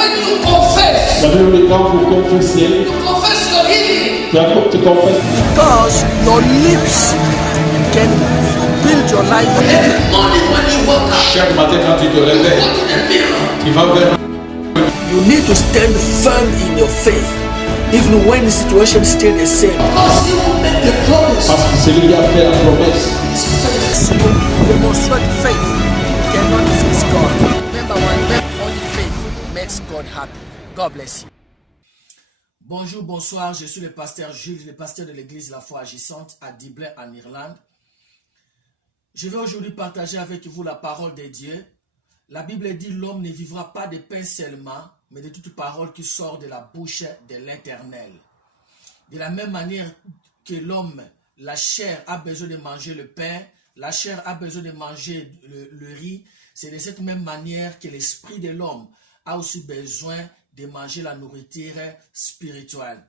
when you confess, quand vous confessez, you confess your healing. tu confesses. Because your lips can build your life. Every morning when you wake up, Chaque matin quand tu te you réveilles, go to the mirror. tu vas vers You need to stand firm in your faith, even when the situation is still the same. Because he will make the promise. parce que celui qui a fait la promesse. It's faith. So you demonstrate faith, you cannot resist God. Remember only faith makes God happy. God bless you. Bonjour, bonsoir, je suis le pasteur Jules, le pasteur de l'église La Foi Agissante à Dublin en Irlande. Je vais aujourd'hui partager avec vous la parole de Dieu. La Bible dit l'homme ne vivra pas de pain seulement, mais de toute parole qui sort de la bouche de l'Éternel. De la même manière que l'homme, la chair a besoin de manger le pain, la chair a besoin de manger le riz, c'est de cette même manière que l'esprit de l'homme a aussi besoin de manger la nourriture spirituelle.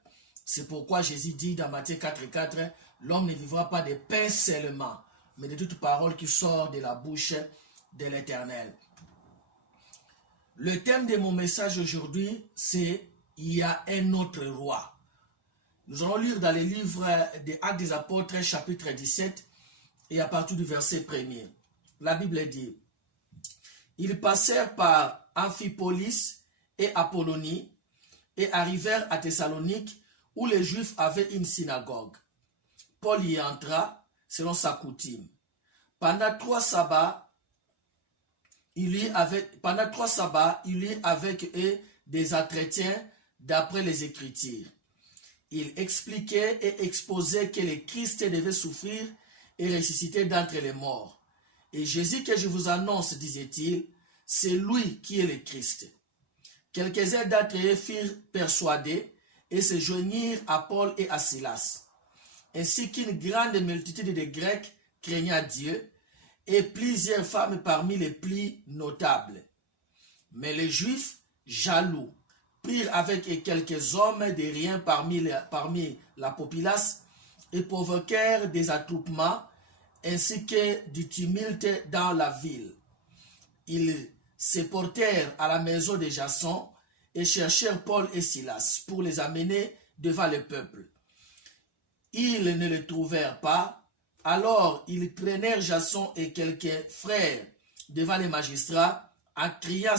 C'est pourquoi Jésus dit dans Matthieu 4,4, l'homme ne vivra pas de pain seulement, mais de toute parole qui sort de la bouche de l'Éternel. Le thème de mon message aujourd'hui, c'est « Il y a un autre roi ». Nous allons lire dans les livres des Actes des Apôtres, chapitre 17, et à partir du verset 1er. La Bible dit « Ils passèrent par Amphipolis et Apollonie, et arrivèrent à Thessalonique, où les Juifs avaient une synagogue. Paul y entra, selon sa coutume. Pendant 3 sabbats, il y avec eux des entretiens d'après les Écritures. Il expliquait et exposait que le Christ devait souffrir et ressusciter d'entre les morts. Et Jésus que je vous annonce, disait-il, c'est lui qui est le Christ. Quelques-uns d'entre eux furent persuadés et se joignirent à Paul et à Silas, ainsi qu'une grande multitude de Grecs craignant Dieu, et plusieurs femmes parmi les plus notables. Mais les Juifs, jaloux, prirent avec eux quelques hommes de rien parmi la populace et provoquèrent des attroupements ainsi que du tumulte dans la ville. Ils se portèrent à la maison de Jason et cherchèrent Paul et Silas pour les amener devant le peuple. Ils ne les trouvèrent pas. Alors ils traînèrent Jason et quelques frères devant les magistrats en criant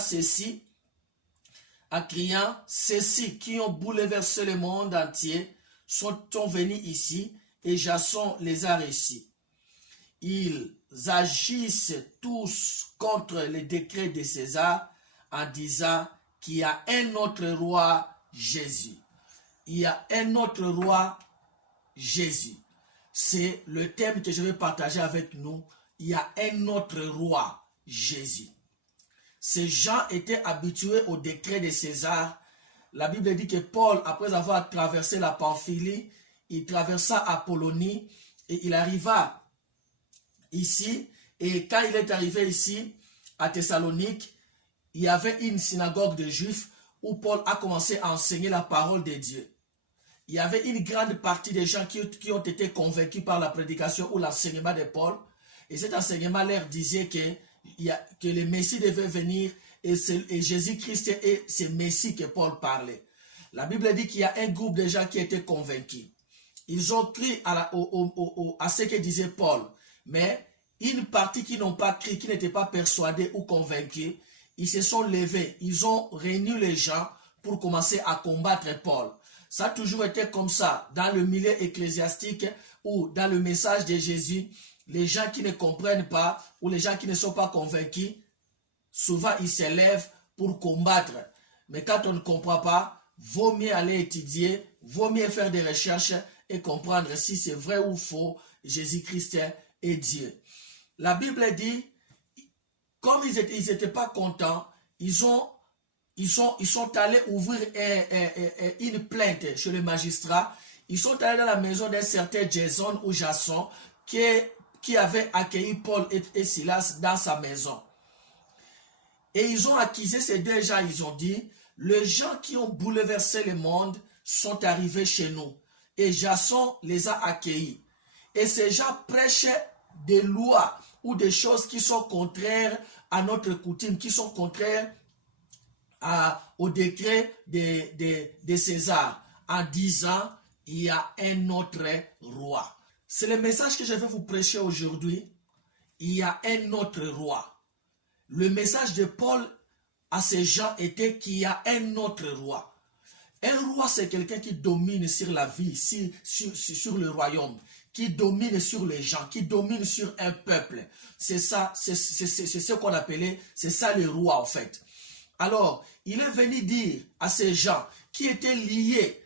ceci qui ont bouleversé le monde entier sont venus ici et Jason les a reçus. Ils agissent tous contre les décrets de César en disant qu'il y a un autre roi, Jésus. Il y a un autre roi, Jésus. C'est le thème que je vais partager avec nous. Il y a un autre roi, Jésus. Ces gens étaient habitués au décret de César. La Bible dit que Paul, après avoir traversé la Pamphylie, il traversa Apollonie et il arriva ici. Et quand il est arrivé ici, à Thessalonique, il y avait une synagogue de Juifs où Paul a commencé à enseigner la parole de Dieu. Il y avait une grande partie des gens qui ont été convaincus par la prédication ou l'enseignement de Paul. Et cet enseignement leur disait que le Messie devait venir et Jésus-Christ est ce Messie que Paul parlait. La Bible dit qu'il y a un groupe de gens qui étaient convaincus. Ils ont cru à ce que disait Paul. Mais une partie qui n'ont pas cru, qui n'étaient pas persuadés ou convaincus, ils se sont levés. Ils ont réuni les gens pour commencer à combattre Paul. Ça a toujours été comme ça dans le milieu ecclésiastique ou dans le message de Jésus. Les gens qui ne comprennent pas ou les gens qui ne sont pas convaincus, souvent ils se lèvent pour combattre. Mais quand on ne comprend pas, vaut mieux aller étudier, vaut mieux faire des recherches et comprendre si c'est vrai ou faux, Jésus-Christ est Dieu. La Bible dit, comme ils n'étaient pas contents, ils sont allés ouvrir une plainte chez le magistrat. Ils sont allés dans la maison d'un certain Jason ou Jason qui avait accueilli Paul et Silas dans sa maison. Et ils ont accusé ces deux gens. Ils ont dit, les gens qui ont bouleversé le monde sont arrivés chez nous. Et Jason les a accueillis. Et ces gens prêchaient des lois ou des choses qui sont contraires à notre coutume, qui sont contraires au décret de César en disant il y a un autre roi. C'est le message que je vais vous prêcher aujourd'hui. Il y a un autre roi. Le message de Paul à ces gens était qu'il y a un autre roi. Un roi, c'est quelqu'un qui domine sur la vie, sur le royaume, qui domine sur les gens, qui domine sur un peuple. C'est ça, c'est ce qu'on appelait, c'est ça le roi en fait. Alors, il est venu dire à ces gens qui étaient liés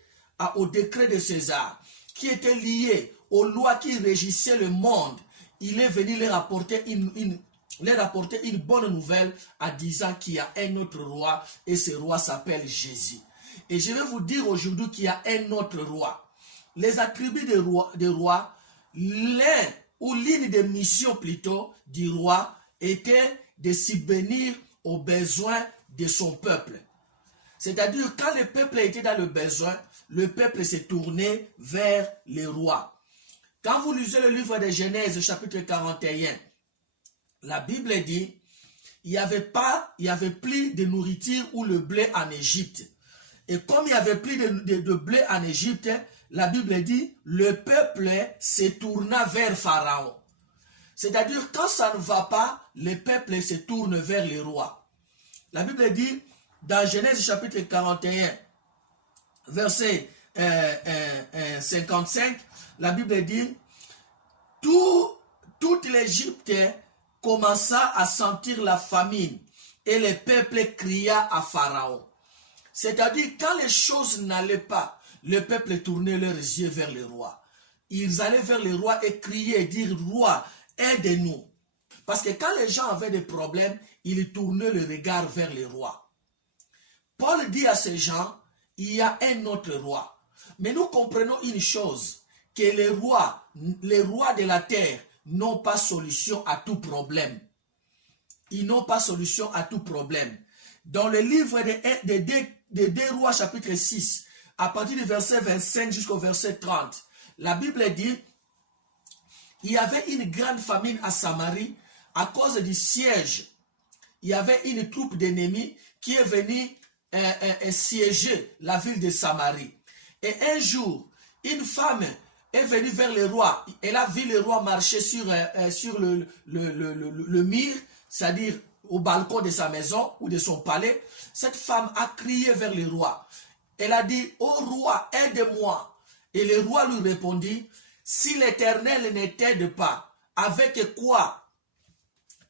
au décret de César, qui étaient liés aux lois qui régissaient le monde, il est venu leur apporter une bonne nouvelle en disant qu'il y a un autre roi et ce roi s'appelle Jésus. Et je vais vous dire aujourd'hui qu'il y a un autre roi. Les attributs des rois, l'un ou l'une des missions plutôt du roi était de subvenir aux besoins de son peuple. C'est-à-dire quand le peuple était dans le besoin, le peuple s'est tourné vers les rois. Quand vous lisez le livre de Genèse, chapitre 41, la Bible dit, il n'y avait plus de nourriture ou le blé en Égypte. Et comme il n'y avait plus de blé en Égypte, la Bible dit, le peuple se tourna vers Pharaon. C'est-à-dire, quand ça ne va pas, le peuple se tourne vers les rois. La Bible dit, dans Genèse chapitre 41, verset 55, la Bible dit, toute l'Égypte commença à sentir la famine et le peuple cria à Pharaon. C'est-à-dire, quand les choses n'allaient pas, le peuple tournait leurs yeux vers le roi. Ils allaient vers le roi et criaient et dire, roi, aide-nous. Parce que quand les gens avaient des problèmes, ils tournaient le regard vers le roi. Paul dit à ces gens, il y a un autre roi. Mais nous comprenons une chose, que les rois de la terre n'ont pas solution à tout problème. Ils n'ont pas solution à tout problème. Dans le livre de 2 Rois chapitre 6, à partir du verset 25 jusqu'au verset 30, la Bible dit, il y avait une grande famine à Samarie à cause du siège. Il y avait une troupe d'ennemis qui est venue siéger la ville de Samarie. Et un jour, une femme est venue vers le roi. Elle a vu le roi marcher sur le mur, c'est-à-dire au balcon de sa maison ou de son palais. Cette femme a crié vers le roi. Elle a dit, « Oh roi, aide-moi » Et le roi lui répondit, « Si l'Éternel ne t'aide pas, avec quoi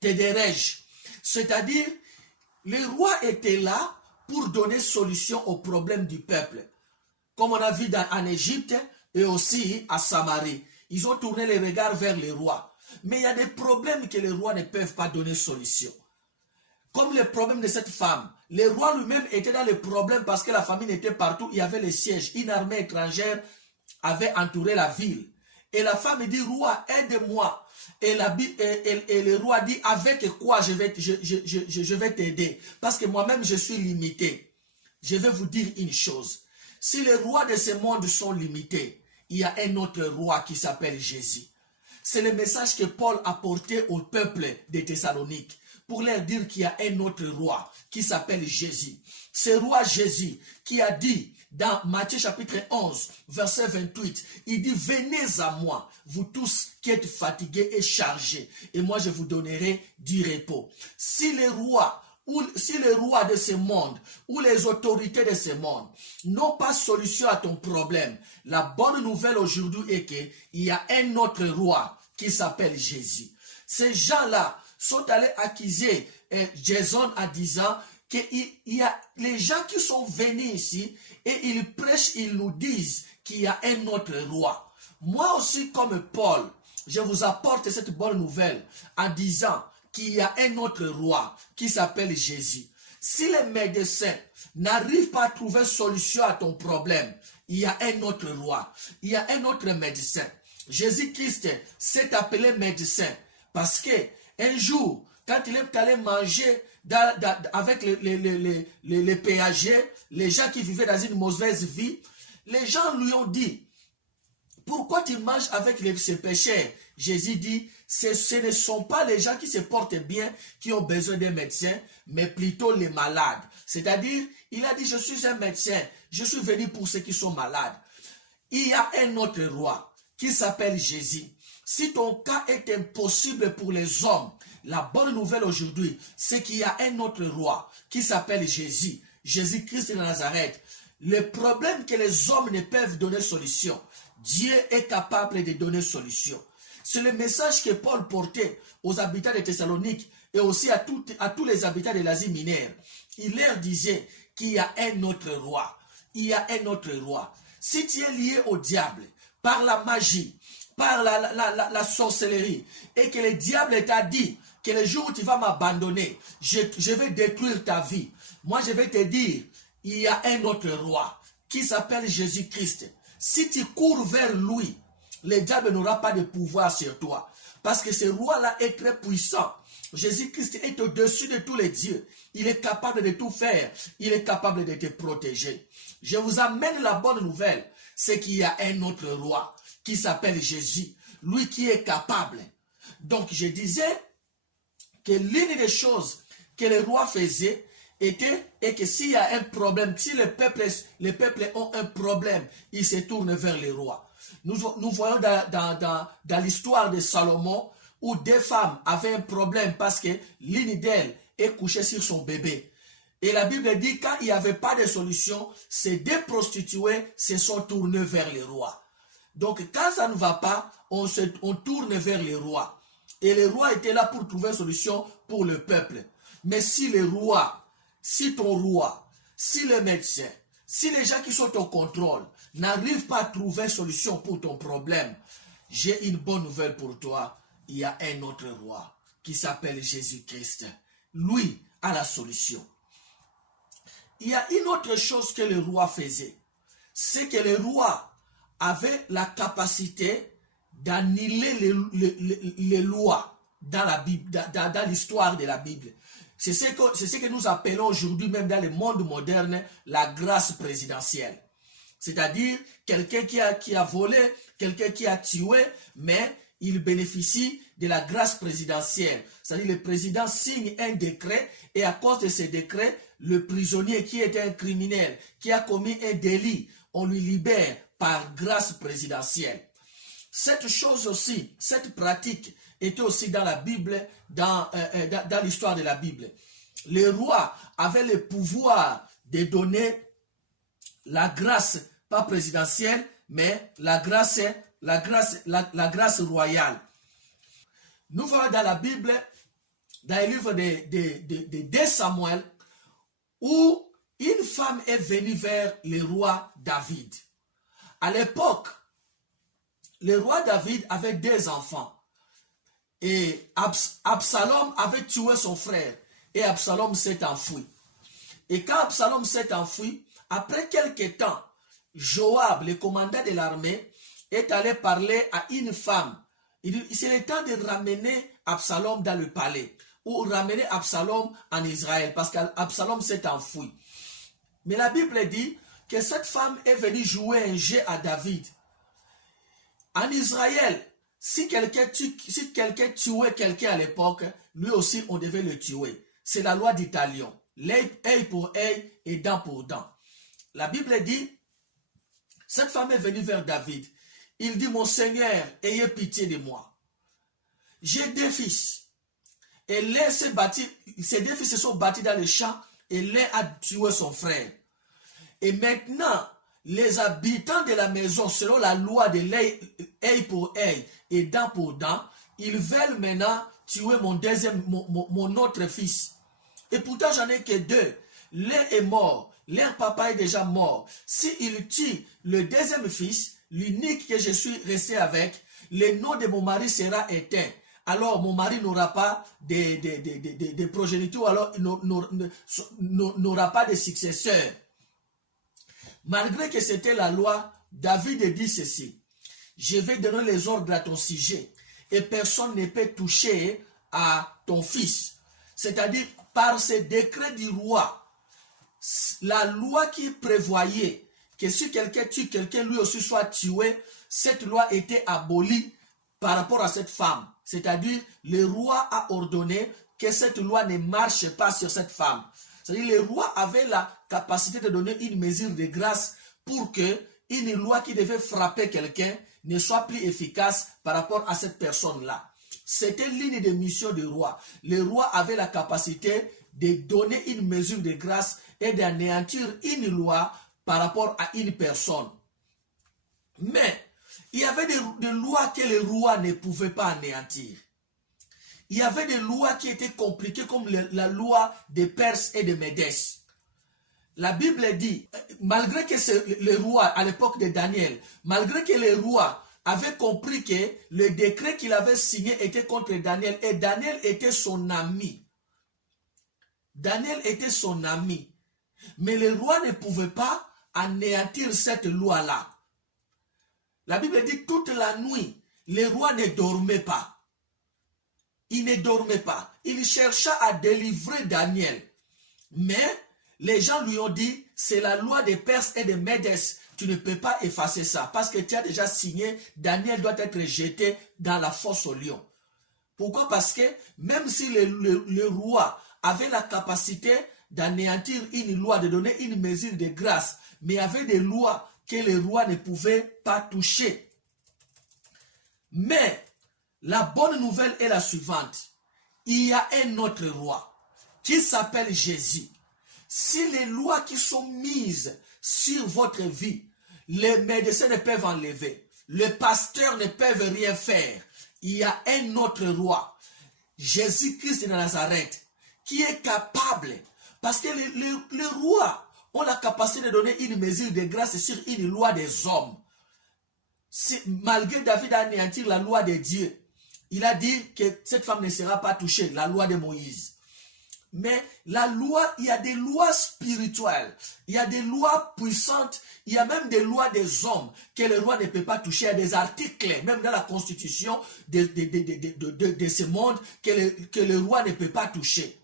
t'aiderai-je » C'est-à-dire, le roi était là pour donner solution aux problèmes du peuple. Comme on a vu en Égypte et aussi à Samarie. Ils ont tourné les regards vers les rois. Mais il y a des problèmes que les rois ne peuvent pas donner solution. Comme le problème de cette femme. Le roi lui-même était dans le problème parce que la famine était partout. Il y avait les sièges. Une armée étrangère avait entouré la ville. Et la femme dit, roi, aide-moi. Et le roi dit, avec quoi je vais t'aider? Parce que moi-même, je suis limité. Je vais vous dire une chose. Si les rois de ce monde sont limités, il y a un autre roi qui s'appelle Jésus. C'est le message que Paul a porté au peuple de Thessalonique pour leur dire qu'il y a un autre roi qui s'appelle Jésus. Ce roi Jésus qui a dit dans Matthieu chapitre 11, verset 28, il dit, venez à moi, vous tous qui êtes fatigués et chargés, et moi je vous donnerai du repos. Si les rois de ce monde ou les autorités de ce monde n'ont pas solution à ton problème, la bonne nouvelle aujourd'hui est qu'il y a un autre roi qui s'appelle Jésus. Ces gens-là sont allés accuser Jason en disant qu'il y a les gens qui sont venus ici et ils prêchent, ils nous disent qu'il y a un autre roi. Moi aussi, comme Paul, je vous apporte cette bonne nouvelle en disant qu'il y a un autre roi qui s'appelle Jésus. Si les médecins n'arrivent pas à trouver solution à ton problème, il y a un autre roi, il y a un autre médecin. Jésus-Christ s'est appelé médecin parce que un jour, quand il est allé manger avec les péagers, les gens qui vivaient dans une mauvaise vie, les gens lui ont dit, pourquoi tu manges avec ces pécheurs? Jésus dit, ce ne sont pas les gens qui se portent bien qui ont besoin d'un médecin, mais plutôt les malades. C'est-à-dire, il a dit, je suis un médecin, je suis venu pour ceux qui sont malades. Il y a un autre roi qui s'appelle Jésus. Si ton cas est impossible pour les hommes, la bonne nouvelle aujourd'hui, c'est qu'il y a un autre roi qui s'appelle Jésus, Jésus-Christ de Nazareth. Le problème que les hommes ne peuvent donner solution, Dieu est capable de donner solution. C'est le message que Paul portait aux habitants de Thessalonique et aussi à tous les habitants de l'Asie mineure. Il leur disait qu'il y a un autre roi. Il y a un autre roi. Si tu es lié au diable par la magie, par la sorcellerie, et que le diable t'a dit que le jour où tu vas m'abandonner, je vais détruire ta vie. Moi, je vais te dire, il y a un autre roi qui s'appelle Jésus-Christ. Si tu cours vers lui, le diable n'aura pas de pouvoir sur toi. Parce que ce roi-là est très puissant. Jésus-Christ est au-dessus de tous les dieux. Il est capable de tout faire. Il est capable de te protéger. Je vous amène la bonne nouvelle. C'est qu'il y a un autre roi qui s'appelle Jésus. Lui qui est capable. Donc je disais que l'une des choses que les rois faisaient était que s'il y a un problème, si les peuples ont un problème, ils se tournent vers les rois. Nous voyons dans l'histoire de Salomon où deux femmes avaient un problème parce que l'une d'elles est couchée sur son bébé. Et la Bible dit quand il n'y avait pas de solution, ces deux prostituées se sont tournées vers les rois. Donc quand ça ne va pas, on tourne vers les rois. Et les rois étaient là pour trouver une solution pour le peuple. Mais si les rois, si ton roi, si les médecins, si les gens qui sont au contrôle n'arrivent pas à trouver une solution pour ton problème, j'ai une bonne nouvelle pour toi. Il y a un autre roi qui s'appelle Jésus-Christ. Lui a la solution. Il y a une autre chose que le roi faisait. C'est que le roi avait la capacité d'annuler les lois dans la Bible, dans l'histoire de la Bible. C'est ce que nous appelons aujourd'hui, même dans le monde moderne, la grâce présidentielle. C'est-à-dire quelqu'un qui a volé, quelqu'un qui a tué, mais il bénéficie de la grâce présidentielle. C'est-à-dire le président signe un décret et à cause de ce décret, le prisonnier qui était un criminel, qui a commis un délit, on lui libère par grâce présidentielle. Cette chose aussi, cette pratique était aussi dans la Bible, dans l'histoire de la Bible. Le roi avait le pouvoir de donner la grâce, pas présidentielle, mais la grâce royale. Nous voyons dans la Bible, dans le livre de 2 Samuel, où une femme est venue vers le roi David. À l'époque, le roi David avait 2 enfants. Et Absalom avait tué son frère. Et Absalom s'est enfui. Et quand Absalom s'est enfui, après quelque temps, Joab, le commandant de l'armée, est allé parler à une femme. Il dit, c'est le temps de ramener Absalom dans le palais. Ou ramener Absalom en Israël. Parce qu'Absalom s'est enfui. Mais la Bible dit que cette femme est venue jouer un jeu à David. En Israël, si quelqu'un tuait quelqu'un à l'époque, lui aussi on devait le tuer. C'est la loi du talion. Œil pour œil et dent pour dent. La Bible dit, cette femme est venue vers David. Il dit, mon Seigneur, ayez pitié de moi. J'ai 2 fils. Et ces 2 fils se sont battus dans le champ et l'un a tué son frère. Et maintenant, les habitants de la maison, selon la loi de l'œil pour œil et dent pour dent, ils veulent maintenant tuer mon autre fils. Et pourtant, j'en ai que 2. L'un est mort, leur papa est déjà mort. S'il tue le 2e fils, l'unique que je suis resté avec, le nom de mon mari sera éteint. Alors mon mari n'aura pas de progéniture, alors n'aura pas de successeur. Malgré que c'était la loi, David dit ceci. Je vais donner les ordres à ton sujet et personne ne peut toucher à ton fils. C'est-à-dire, par ce décret du roi, la loi qui prévoyait que si quelqu'un tue quelqu'un, lui aussi soit tué, cette loi était abolie par rapport à cette femme. C'est-à-dire, le roi a ordonné que cette loi ne marche pas sur cette femme. C'est-à-dire, le roi avait la capacité de donner une mesure de grâce pour que une loi qui devait frapper quelqu'un ne soit plus efficace par rapport à cette personne-là. C'était l'une des missions du roi. Le roi avait la capacité de donner une mesure de grâce et d'anéantir une loi par rapport à une personne. Mais il y avait des lois que le roi ne pouvait pas anéantir. Il y avait des lois qui étaient compliquées comme la loi des Perses et des Médès. La Bible dit, malgré que le roi, à l'époque de Daniel, malgré que le roi avait compris que le décret qu'il avait signé était contre Daniel, et Daniel était son ami. Daniel était son ami. Mais le roi ne pouvait pas anéantir cette loi-là. La Bible dit, toute la nuit, le roi ne dormait pas. Il ne dormait pas. Il chercha à délivrer Daniel. Mais les gens lui ont dit, c'est la loi des Perses et des Médès. Tu ne peux pas effacer ça. Parce que tu as déjà signé, Daniel doit être jeté dans la fosse aux lions. Pourquoi? Parce que même si le roi avait la capacité d'anéantir une loi, de donner une mesure de grâce, mais il y avait des lois que le roi ne pouvait pas toucher. Mais la bonne nouvelle est la suivante. Il y a un autre roi qui s'appelle Jésus. Si les lois qui sont mises sur votre vie, les médecins ne peuvent enlever, les pasteurs ne peuvent rien faire, il y a un autre roi, Jésus-Christ de Nazareth, qui est capable, parce que les rois ont la capacité de donner une mesure de grâce sur une loi des hommes. Malgré David a anéanti la loi de Dieu, il a dit que cette femme ne sera pas touchée, la loi de Moïse. Mais la loi, il y a des lois spirituelles, il y a des lois puissantes, il y a même des lois des hommes que le roi ne peut pas toucher. Il y a des articles, même dans la constitution de ce monde, que le roi ne peut pas toucher.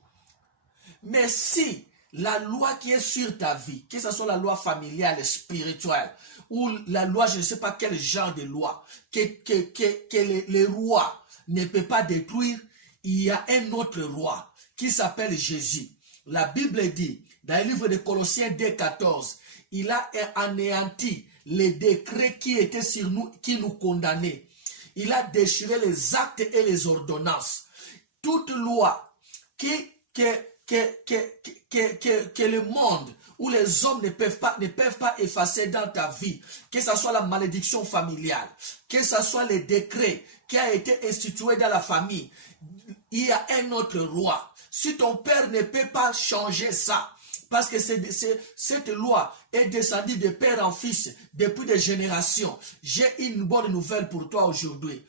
Mais si la loi qui est sur ta vie, que ce soit la loi familiale, spirituelle, ou la loi, je ne sais pas quel genre de loi, que le roi ne peut pas détruire, il y a un autre roi qui s'appelle Jésus. La Bible dit, dans le livre de Colossiens 2,14, il a anéanti les décrets qui étaient sur nous, qui nous condamnaient. Il a déchiré les actes et les ordonnances. Toute loi que le monde ou les hommes ne peuvent pas effacer dans ta vie, que ce soit la malédiction familiale, que ce soit les décrets qui a été institué dans la famille, il y a un autre roi. Si ton père ne peut pas changer ça, parce que cette loi est descendue de père en fils depuis des générations, j'ai une bonne nouvelle pour toi aujourd'hui.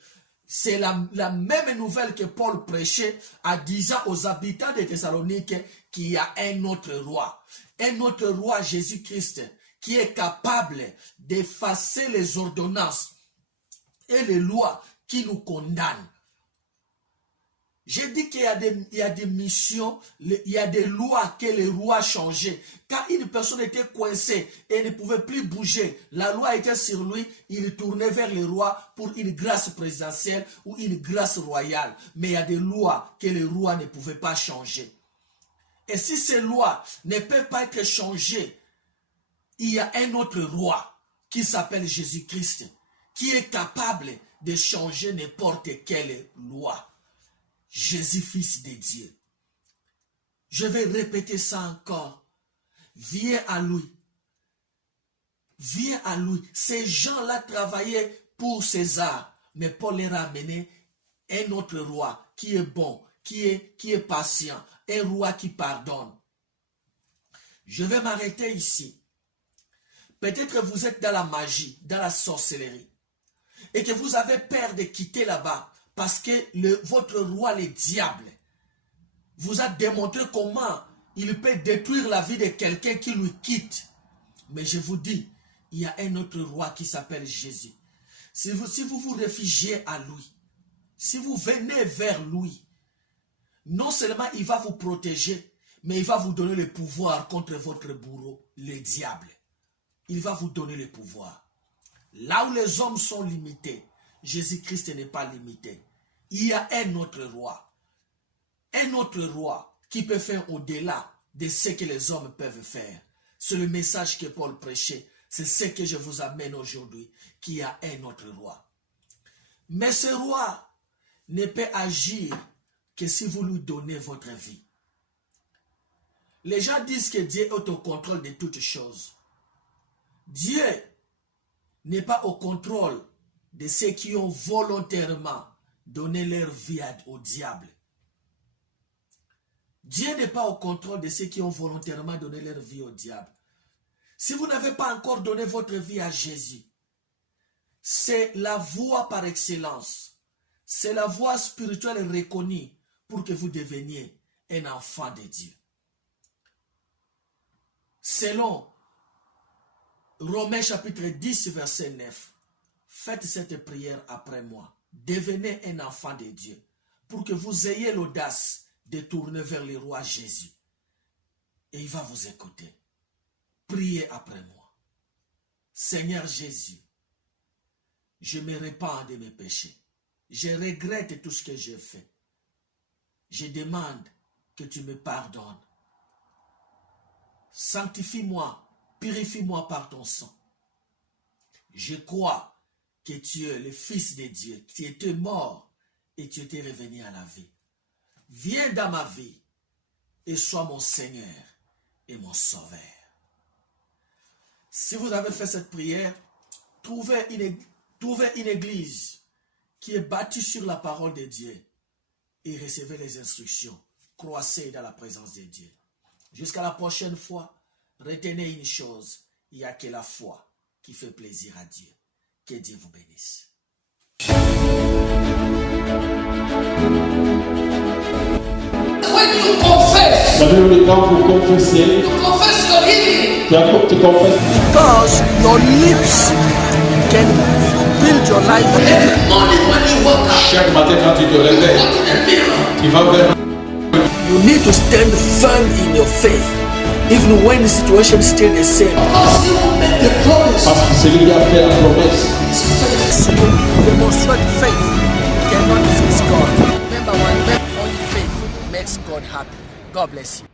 C'est la même nouvelle que Paul prêchait en disant aux habitants de Thessalonique qu'il y a un autre roi. Un autre roi, Jésus-Christ, qui est capable d'effacer les ordonnances et les lois qui nous condamnent. J'ai dit qu'il y a des missions, il y a des lois que le roi changeait. Quand une personne était coincée et ne pouvait plus bouger, la loi était sur lui, il tournait vers le roi pour une grâce présidentielle ou une grâce royale. Mais il y a des lois que le roi ne pouvait pas changer. Et si ces lois ne peuvent pas être changées, il y a un autre roi qui s'appelle Jésus-Christ, qui est capable de changer n'importe quelle loi. Jésus, fils de Dieu. Je vais répéter ça encore. Viens à lui. Viens à lui. Ces gens-là travaillaient pour César, mais Paul leur a amené un autre roi qui est bon, qui est patient, un roi qui pardonne. Je vais m'arrêter ici. Peut-être vous êtes dans la magie, dans la sorcellerie, et que vous avez peur de quitter là-bas, parce que votre roi, le diable, vous a démontré comment il peut détruire la vie de quelqu'un qui lui quitte. Mais je vous dis, il y a un autre roi qui s'appelle Jésus. Si vous vous réfugiez à lui, si vous venez vers lui, non seulement il va vous protéger, mais il va vous donner le pouvoir contre votre bourreau, le diable. Il va vous donner le pouvoir. Là où les hommes sont limités, Jésus-Christ n'est pas limité. il y a un autre roi. Un autre roi qui peut faire au-delà de ce que les hommes peuvent faire. C'est le message que Paul prêchait. C'est ce que je vous amène aujourd'hui, qu'il y a un autre roi. Mais ce roi ne peut agir que si vous lui donnez votre vie. Les gens disent que Dieu est au contrôle de toutes choses. Dieu n'est pas au contrôle de ceux qui ont volontairement donné leur vie au diable. Dieu n'est pas au contrôle de ceux qui ont volontairement donné leur vie au diable. Si vous n'avez pas encore donné votre vie à Jésus, c'est la voie par excellence. C'est la voie spirituelle reconnue pour que vous deveniez un enfant de Dieu. Selon Romains chapitre 10, verset 9, faites cette prière après moi. Devenez un enfant de Dieu pour que vous ayez l'audace de tourner vers le roi Jésus. Et il va vous écouter. Priez après moi. Seigneur Jésus, je me repens de mes péchés. Je regrette tout ce que j'ai fait. Je demande que tu me pardonnes. Sanctifie-moi, purifie-moi par ton sang. Je crois que tu es le Fils de Dieu, qui était mort et tu étais revenu à la vie. Viens dans ma vie et sois mon Seigneur et mon Sauveur. Si vous avez fait cette prière, trouvez une église qui est bâtie sur la parole de Dieu et recevez les instructions. Croissez dans la présence de Dieu. Jusqu'à la prochaine fois, retenez une chose, il n'y a que la foi qui fait plaisir à Dieu. Que Dieu vous bénisse. When you confess, La Bible, quand vous confessez, you confess your healing. tu confesses. Because your lips can build your life. Every morning when you wake up, Chaque matin quand tu te réveilles, go to the mirror. tu vas vers You need to stand firm in your faith, even when the situation is still the same. Because you will make the promise. parce que celui qui a fait la promesse. It's faith. You demonstrate faith. You cannot resist God. Remember, only faith makes God happy. God bless you.